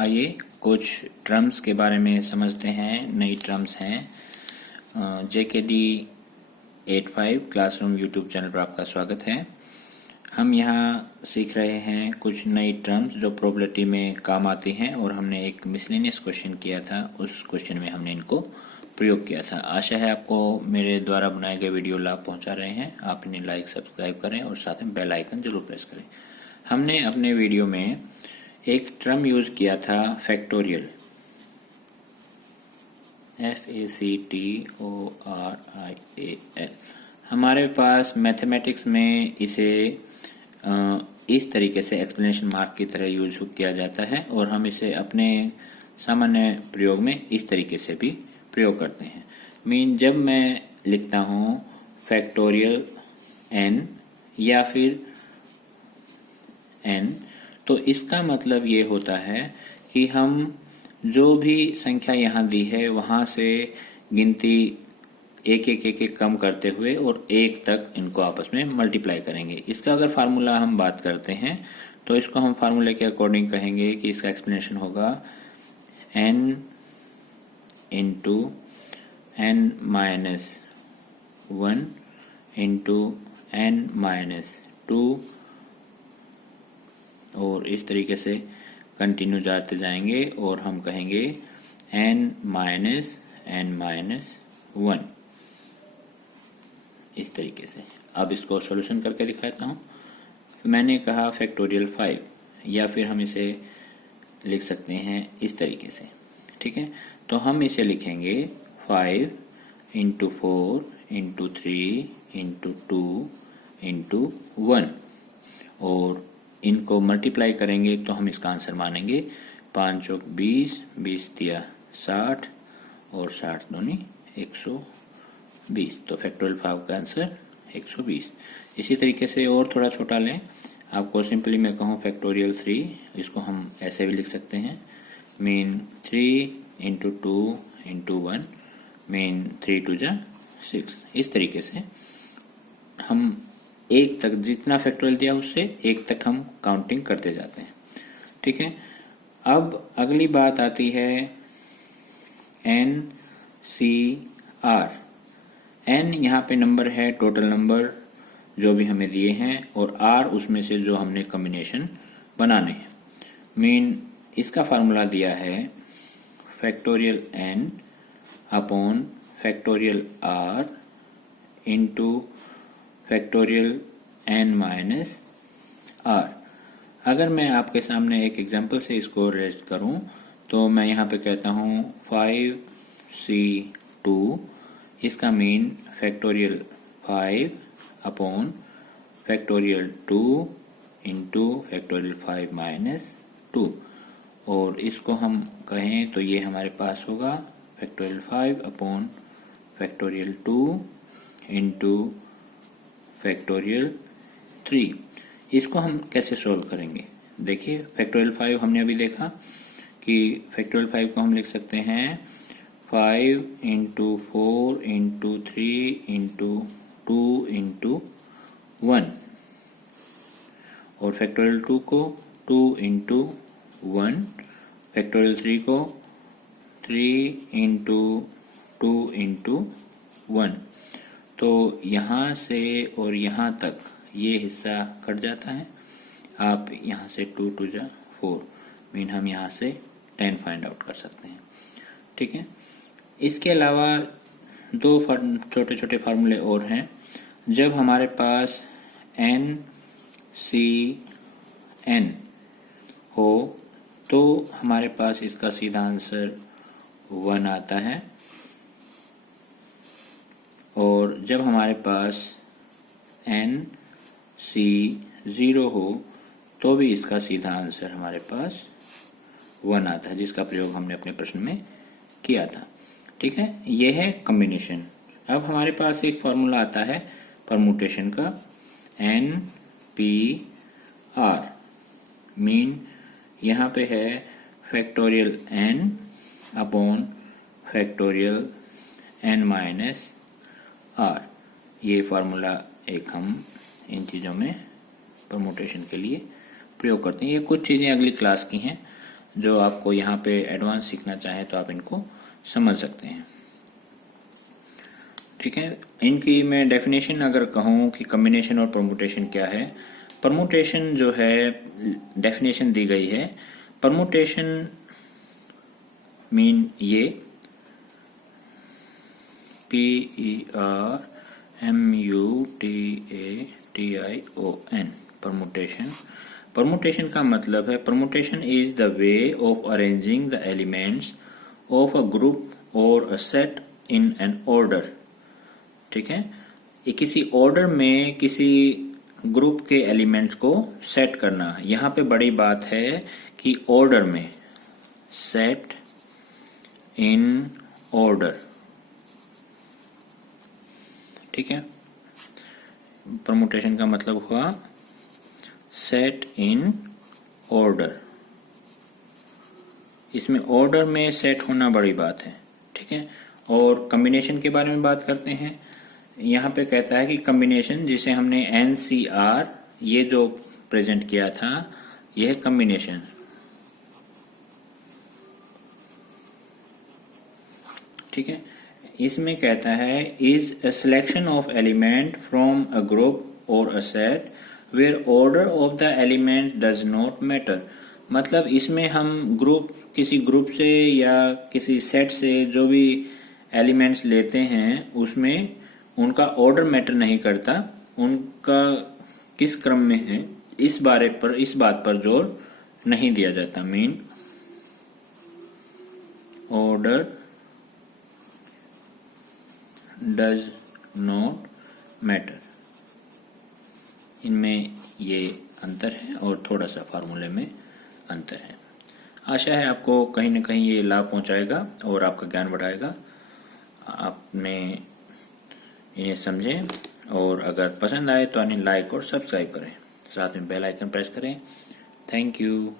आइए कुछ टर्म्स के बारे में समझते हैं। नई टर्म्स हैं। JKD 85 क्लासरूम यूट्यूब चैनल पर आपका स्वागत है। हम यहाँ सीख रहे हैं कुछ नई टर्म्स जो प्रोबेबिलिटी में काम आती हैं और हमने एक मिसलेनियस क्वेश्चन किया था, उस क्वेश्चन में हमने इनको प्रयोग किया था। आशा है आपको मेरे द्वारा बनाए गए वीडियो लाभ पहुँचा रहे हैं। आप इन्हें लाइक सब्सक्राइब करें और साथ में बेल आइकन जरूर प्रेस करें। हमने अपने वीडियो में एक टर्म यूज किया था फैक्टोरियल, FACTORIAL। हमारे पास मैथमेटिक्स में इसे इस तरीके से एक्सप्लेनेशन मार्क की तरह यूज किया जाता है और हम इसे अपने सामान्य प्रयोग में इस तरीके से भी प्रयोग करते हैं। जब मैं लिखता हूँ फैक्टोरियल n या फिर n, तो इसका मतलब ये होता है कि हम जो भी संख्या यहाँ दी है वहाँ से गिनती एक कम करते हुए और एक तक इनको आपस में मल्टीप्लाई करेंगे। इसका अगर फार्मूला हम बात करते हैं तो इसको हम फार्मूले के अकॉर्डिंग कहेंगे कि इसका एक्सप्लेनेशन होगा n into n minus 1 into n minus 2 और इस तरीके से कंटिन्यू जाते जाएंगे और हम कहेंगे n माइनस 1 इस तरीके से। अब इसको सॉल्यूशन करके दिखाता हूँ। मैंने कहा फैक्टोरियल 5, या फिर हम इसे लिख सकते हैं इस तरीके से, ठीक है। तो हम इसे लिखेंगे 5 इंटू 4 इंटू 3 इंटू 2 इंटू 1 और इनको मल्टीप्लाई करेंगे तो हम इसका आंसर मानेंगे 5 चौक 20, 20 दिया 60 और 60 दूनी 120। तो फैक्टोरियल 5 का आंसर 120। इसी तरीके से और थोड़ा छोटा लें। आपको सिंपली मैं कहूँ फैक्टोरियल 3, इसको हम ऐसे भी लिख सकते हैं 3 इंटू 2 इंटू 1 3 2 जा 6। इस तरीके से हम एक तक जितना फैक्टोरियल दिया उससे एक तक हम काउंटिंग करते जाते हैं, ठीक है। अब अगली बात आती है NCR। n यहाँ पे नंबर है, टोटल नंबर जो भी हमें दिए हैं, और R उसमें से जो हमने कॉम्बिनेशन बनाने हैं। इसका फार्मूला दिया है factorial n upon factorial R into factorial n minus r। अगर मैं आपके सामने एक एग्जांपल से इसको रेस्ट करूं तो मैं यहाँ पे कहता हूँ 5C2, इसका mean factorial 5 upon factorial 2 into factorial 5 minus 2, और इसको हम कहें तो ये हमारे पास होगा factorial 5 upon factorial 2 into factorial 3। इसको हम कैसे सोल्व करेंगे? देखिए फैक्टोरियल 5 हमने अभी देखा कि फैक्टोरियल 5 को हम लिख सकते हैं 5 इंटू 4 इंटू 3 इंटू 2 इंटू 1, और फैक्टोरियल 2 को 2 इंटू 1, फैक्टोरियल 3 को 3 इंटू 2 इंटू 1। तो यहाँ से और यहाँ तक ये हिस्सा कट जाता है। आप यहाँ से 2 2 जा 4, हम यहाँ से 10 फाइंड आउट कर सकते हैं, ठीक है। इसके अलावा दो छोटे छोटे फार्मूले और हैं। जब हमारे पास NCN हो तो हमारे पास इसका सीधा आंसर 1 आता है, और जब हमारे पास NC0 हो तो भी इसका सीधा आंसर हमारे पास 1 आता है, जिसका प्रयोग हमने अपने प्रश्न में किया था, ठीक है। यह है कॉम्बिनेशन। अब हमारे पास एक फॉर्मूला आता है परमुटेशन का, NPR। यहाँ पे है factorial n upon factorial n minus r। ये फार्मूला एक हम इन चीज़ों में परमुटेशन के लिए प्रयोग करते हैं। ये कुछ चीज़ें अगली क्लास की हैं। जो आपको यहाँ पे एडवांस सीखना चाहे तो आप इनको समझ सकते हैं। ठीक है, इनकी मैं डेफिनेशन अगर कहूँ कि कॉम्बिनेशन और परमुटेशन क्या है। परमुटेशन जो है डेफिनेशन दी गई है, परमुटेशन मीन ये PERMUTATION परमुटेशन। परमुटेशन का मतलब है, permutation is the way of arranging the elements of a group और a set in an order. ठीक है, ये किसी ऑर्डर में किसी ग्रुप के एलिमेंट्स को सेट करना। यहाँ पे बड़ी बात है कि ऑर्डर में, सेट इन ऑर्डर। ठीक है, परमुटेशन का मतलब हुआ सेट इन ऑर्डर। इसमें ऑर्डर में सेट होना बड़ी बात है। ठीक है, और कॉम्बिनेशन के बारे में बात करते हैं। यहाँ पे कहता है कि कॉम्बिनेशन, जिसे हमने NCR ये जो प्रेजेंट किया था, यह कॉम्बिनेशन। ठीक है, इसमें कहता है is a selection of element from a group और a set where order of the element does not matter. मतलब इसमें हम किसी ग्रुप से या किसी सेट से जो भी एलिमेंट्स लेते हैं उसमें उनका ऑर्डर मैटर नहीं करता, उनका किस क्रम में है इस बात पर जोर नहीं दिया जाता। Mean order does not matter. इनमें ये अंतर है और थोड़ा सा फार्मूले में अंतर है। आशा है आपको कहीं न कहीं ये लाभ पहुंचाएगा और आपका ज्ञान बढ़ाएगा। आपने इन्हें समझें और अगर पसंद आए तो इन्हें लाइक और सब्सक्राइब करें, साथ में बेल आइकन प्रेस करें। Thank you.